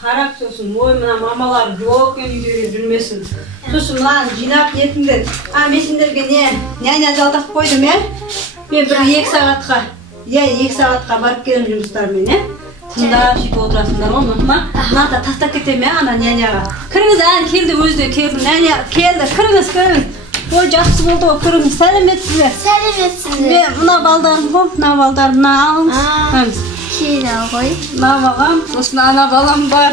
қарап сосын ой мына мамалар жоқ екен үйде жүрмесін. Сосын мынаны жинап нетіңдер. Мен сендерге няня жалдап қойдым, мен бір 2 сағатқа, 2 сағатқа барып келем жұмыстармен, тыңдап сөйтіп отырасыңдар ғой, мынада тастап кетем, ана няняға. Кіріңіз, келді өзі келді, няня келді, кіріңіз. Ой, жақсы болды ғой, кіріңіз, сәлеметсіз бе? Сәлеметсіз бе? Мына балдарым ғой, мына балдарым, мына алыңыз. Кейін ал ғой. Мына балам, сосын ана балам бар.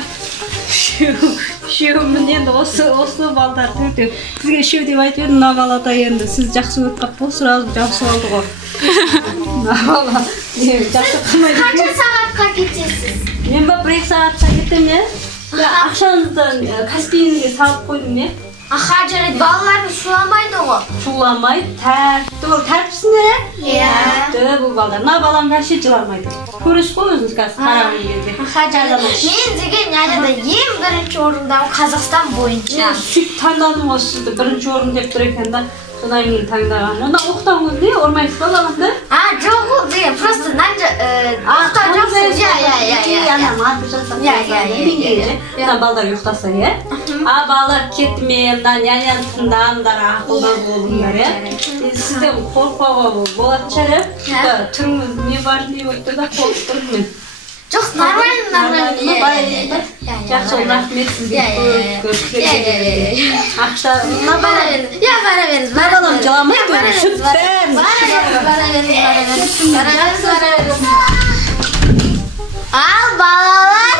Үшеуімін енді осы балдар төртеу. Сізге үшеу деп айтып едім, мына бала да енді сіз жақсы көріп қап бұл сразу жақсы болды ғой. Мына бала жақсы қылмайды. Қанша сағатқа кетесіз? Мен ба 1-2 сағатқа кетем, ақшаңызды Каспийінге салып қойдым, Аха, жарайды, балаларды шуламайды ғой. Шуламайды, тәртіпті ол тәртіпсіңдер, тәртіпті бұл балдар. Мына балам вообще жыламайды. Көресіз ғой өзіңіз қазір қараған кезде. Аха, жарайды. Мен деген няняда ең бірінші орындамын Қазақстан бойынша. Сөйтіп таңдадым ғой сізді бірінші орын деп тұр екен да. Содан кейін таңдаған. Онда оқытауыңыз не? Ормайсыз ба баламды? Жоқ ол деген, просто мынанша оқытау жақсы. Мына балдар ұйықтаса, балдар кетті ме, мына няняны тыңдаңдар, ақылдар болыңдар, сізден қорқпауға болатын шығар, түріңіз не бар, не болып тұр да қорқып тұрмын мен. Жоқ, нормально. Жақсы, рахмет сізге көріп ақша, мына бара беріңіз. Мына балам жыламайды, сүт бәрін. Бара беріңіз. Ал балалар.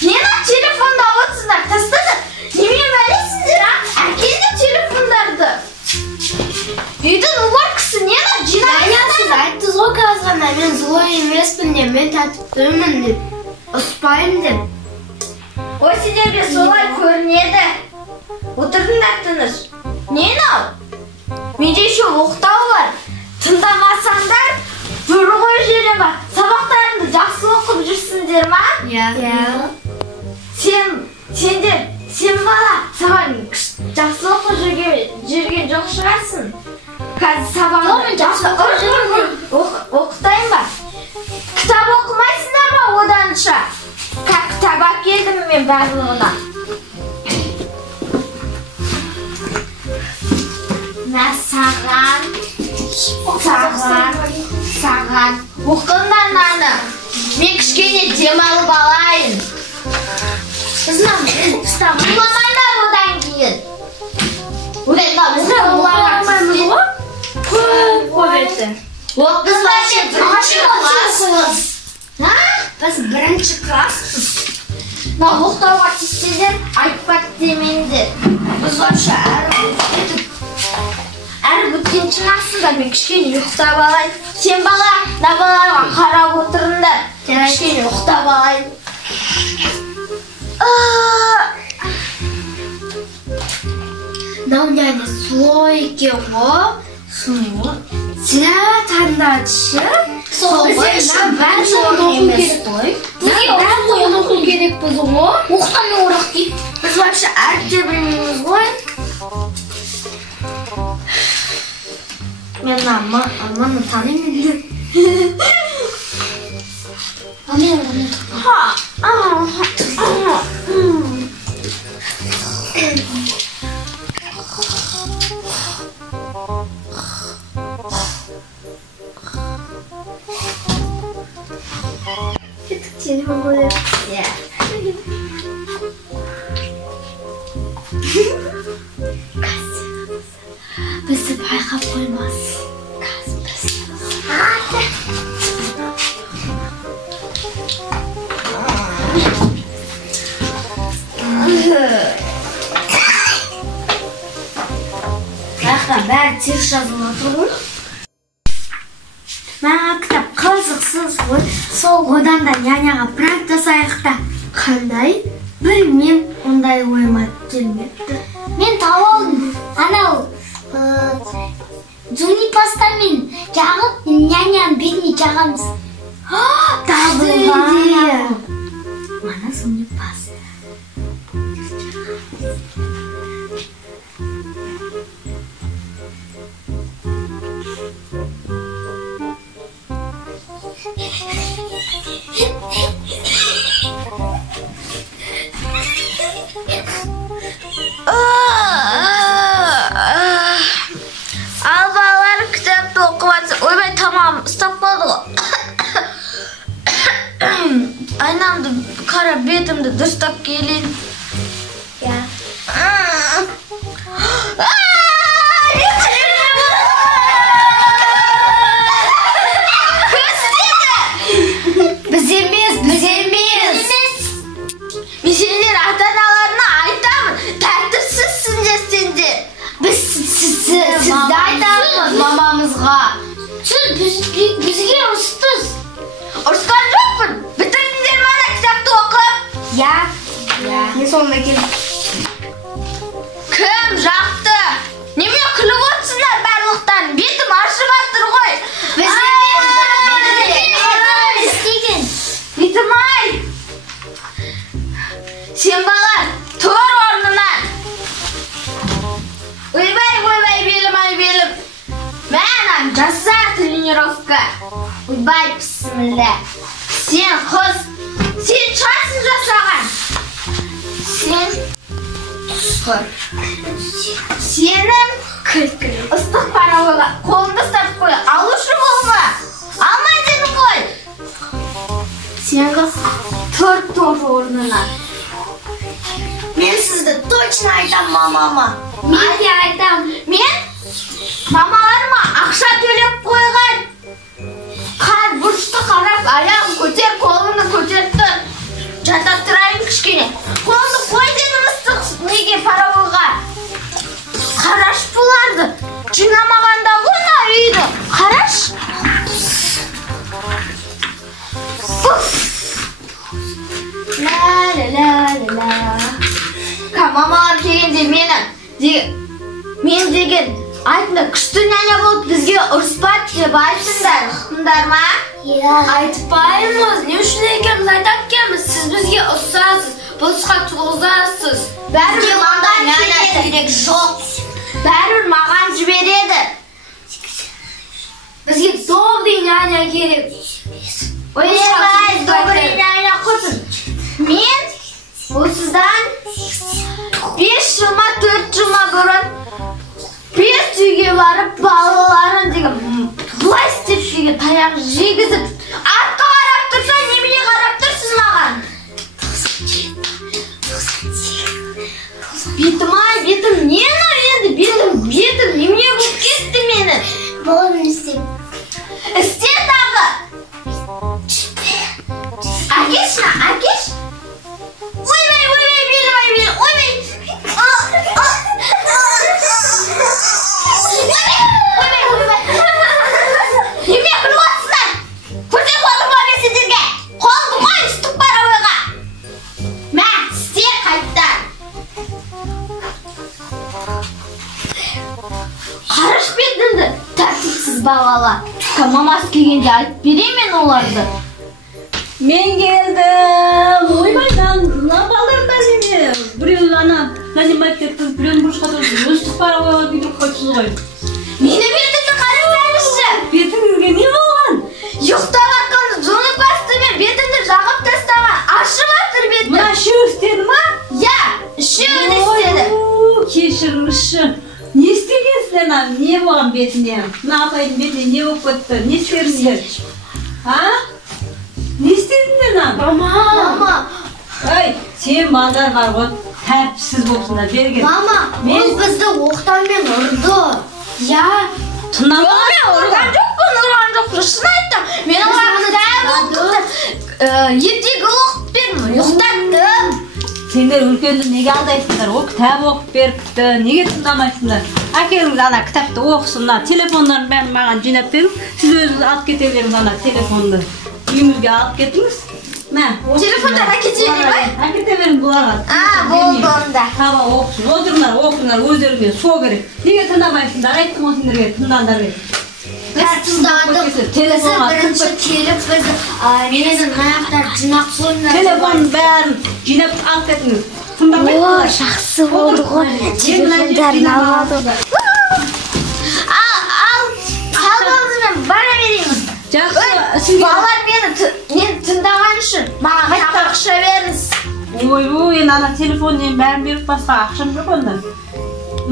Нені телефонда отырсыздар, тастады. Немен бәлесіздер, әкелді телефондарды. Үйдің уборкасы нені жинайсыздар? Сіз айттыңыз ғой қазғанда, мен злой емеспін деп, мен тәртіптімін деп, ұспаймын деп. Ой, сендерге солай көрінеді. Отырдыңдар тыныш. Нені ал? Менде еще оқытау бар. Тыңдамасаңдар, бір ғой жере бар. Сабақтарыңды жақсы оқып жүрсіңдер ма? Сен бала, сабағын жақсы оқып жүрген жоқ шығарсың. Қазір сабағын жақсы оқытайын ба? Кітап оқымайсыңдар ма оданша? Кітап әкелдім мен барлығына. Саған. Оқыңдар наны. Мен кішкене демалып алайын. Ұламаңдар одан кейін. Біз вообще бірінші классымыз. Біз бірінші классымыз. Оқытауға тиіссеңдер, айтпады демеңдер. Біз вообще әрі бүткен шығарсыңдар, мен кішкене ұйықтап алайын. Сен бала, мына балаларға қарап отырыңдар. Кішкене ұйықтап алайын. Мынау няня злой екен ғой. Сірә таңдатшы. Бізге бәрін оқу керек қой. Бәрін оқу керекпіз ғой. Оқытаны орақ дейді. Біз вообще әріпте білмейміз ғой. Мен маманы танимын. Мен телефон көріп. бізді байқап қоймас. Бәрі теріс жазылып отыр ғой. Кітап қызықсыз ғой. Одан да няняға пранк жасайық та. Қандай? Білмеймін, ондай ойыма келмепті. Мен тауып алдым. Анау Джуни пастамен жағып, няняның бетіне жағамыз. Табылған. Мана Джуни паста. aynamды qara betimdi dırstap kelin. Ya. Biz emas. Misiller ata-analarına aytamın. Tertipsizsince sence. Biz sizde aytamiz mamamızga. Siz bizge ursuz. Urskan jokmun. Bitirdinglar mana kitapni o'qib. Ya. Ne sonunda kelib. Kim jaqdi? Nima qilib o'tsinlar barliqdan? Betim arshimaqdir qo'y. Biz Bitirmay. Sen balar, tur o'rnidan. Uybay belim. Menam jassar trenirovka. Uybay bismillah. Sen qiz, sen cho'sin jasagan. Sen senim ıslıq parabola qo'lingda sartib qo'y. Alushni bo'lma. Almaydini qo'y. Sen qiz tur o'rnidan. Men sizde точно aytam mamama. Men aytam. Men mamalarıma ақша төлеп qo'ygan. Qar burchni qarab, ayağım ko'tar, qo'lini ko'tardi. Jata turayım kichkina. Qo'lni qo'y dedim ıslıq nega parabolga. Qarash bo'lardi. Jinamaganda buni uydi. Qarash. La. Mamalar kelgende men degan aytma kuchli nanya bo'lib bizga urspat deb aytdinglarmi? Ya. Aytmaymiz. Ne uchun ekanmiz aytayotganmiz. Siz bizga ustasiz. Bosqa tug'izasiz. Baribir Mandan nanya kerak yo'q. Baribir ma'gan jiberadi. Bizga добрый nanya kerak. O'ylay, добрый nanya qilsin. Men bu sizdan 5 yilma 4 yilma burun pes uyga borib bolalarni degan plastikga tayoq yegizib orqa qarab tursa nimaga qarab tursiz ma'gan? Betim neni endi betim nimaga bo'lib ketdi meni? Bo'lmay istayman. İste tag'i. Akesh. O'ymay, belim. O'ymay. Nima qilyapsizlar? Ko'cha qo'lga sizlarga. Qo'lni qo'y, ustib paraboga. Men sizga qaytdan. Qarash betindi. Tartibsiz balalar. Mamas kelgende aytib bereyim men ularni. Men keldim. Oymaydan, balarım ben meni. Birew ana zaнимать etib, birew boshqa turib, ustib paraboga bitirib qo'ysiz qo'y. Meni betimni qaranglarchi. Betingizga ne bo'lgan? Yo'qtavatgan zona bastı men betimni yag'ib tashlagan. Arshimaqdir betim. Mana shu istedimi? Ya, shu istedi. Kechirishim. Ne istedingizlar lan? Ne bo'lgan betine? Ne yapayım betine? Ne bo'lib ketdi? Ne istedingizlar? Ha? Ne istedingizlar lan? Mama. Ay, sen ballar var ғой, tərtipsiz bo'lsinlar, bergin. Mama, Men bizde o'qdan men urdi. Ya. Tunamam. Urgan jo'q. Shuni aytdim. Men ularni yetiga o'qib berdim. Yo'qtatdim. Senlar ulkenni nega aldaysizlar? O kitob o'qib beribdi. Nega tundamaysizlar? Akanglar ana kitobni o'qisinlar. Telefonlarni men menga jinab berib, siz o'zingiz olib ketaverasiz ana telefonni. Uyimizga olib ketingiz. Men Telefonda raketavermay. Raketavering bularga. Bo'ldi unda. Hava o'qisin. O'tiringlar, o'zlaringizga suv kerak. Nega tundamaysizlar? Aytdim sizlarga, tundanlar. Tundandim. Telefonga birinchi kelib biz meni naqdar jinoq so'nlar. Telefon bari jinab olib ketingiz. Tundamaysiz. Yaxshi bo'ldi. Telefonlarni oldim. Al o'zim baraveramiz. Yaxshi. Bolalar men tundagan uchun menga ақша beriniz. Oy, ana telefonni ben berib boshqa ақшам yo'q onda.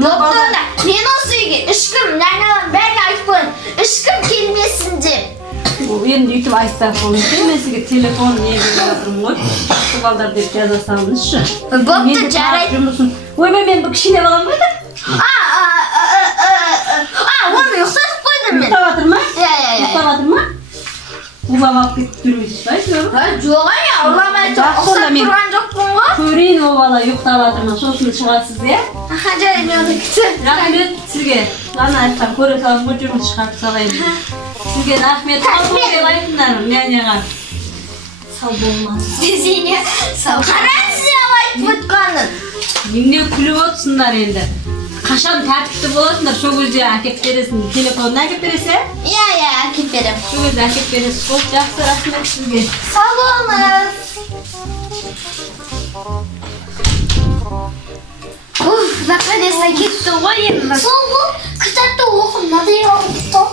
Doktorda men o'z uyga 3 kun nanadan berga aytib qo'ydim. 3 kun kelmesin deb. Endi ütüp айтсак болот. Мен сизге телефон не берип жатырмын ғой. Балдар деп жаза салыңызшы. Бопты, жарайды. Ойбай, мен бу кичине балам ғой да. Оны ұқсатып қойдым мен. Ұйықтап жатыр ма? Иә. Ұйықтап жатыр ма? Улап алып кетіп жүрмейсіз ба? Жоқ, ұламай ұқсатып тұрған жоқпын ғой. Көрейін ол бала ұйықтап жатыр ма? Сосын шығасыз, иә? Жарайды, мен оны күтіп. Рахмет сізге. Ғана айтқан көре салып бұл жүрін шығарып салайын. Сізге рахмет. Деп айтыңдар няняға. Сау болмаңыз. Сізіне сау. Қараңыз айтып өтканын. Емне күліп отырсыңдар енді. Қашан тәртіпті боласыңдар, сол кезде әкеп бересің. Телефонын әкеп бересе? Иә, әкеп берем. Сол кезде әкеп бересіз. Сол жақсы, рахмет сізге. Сау болыңыз. Наконец-то кетті ғой енді. Сол ғой, кітапты оқып, мынандай оқып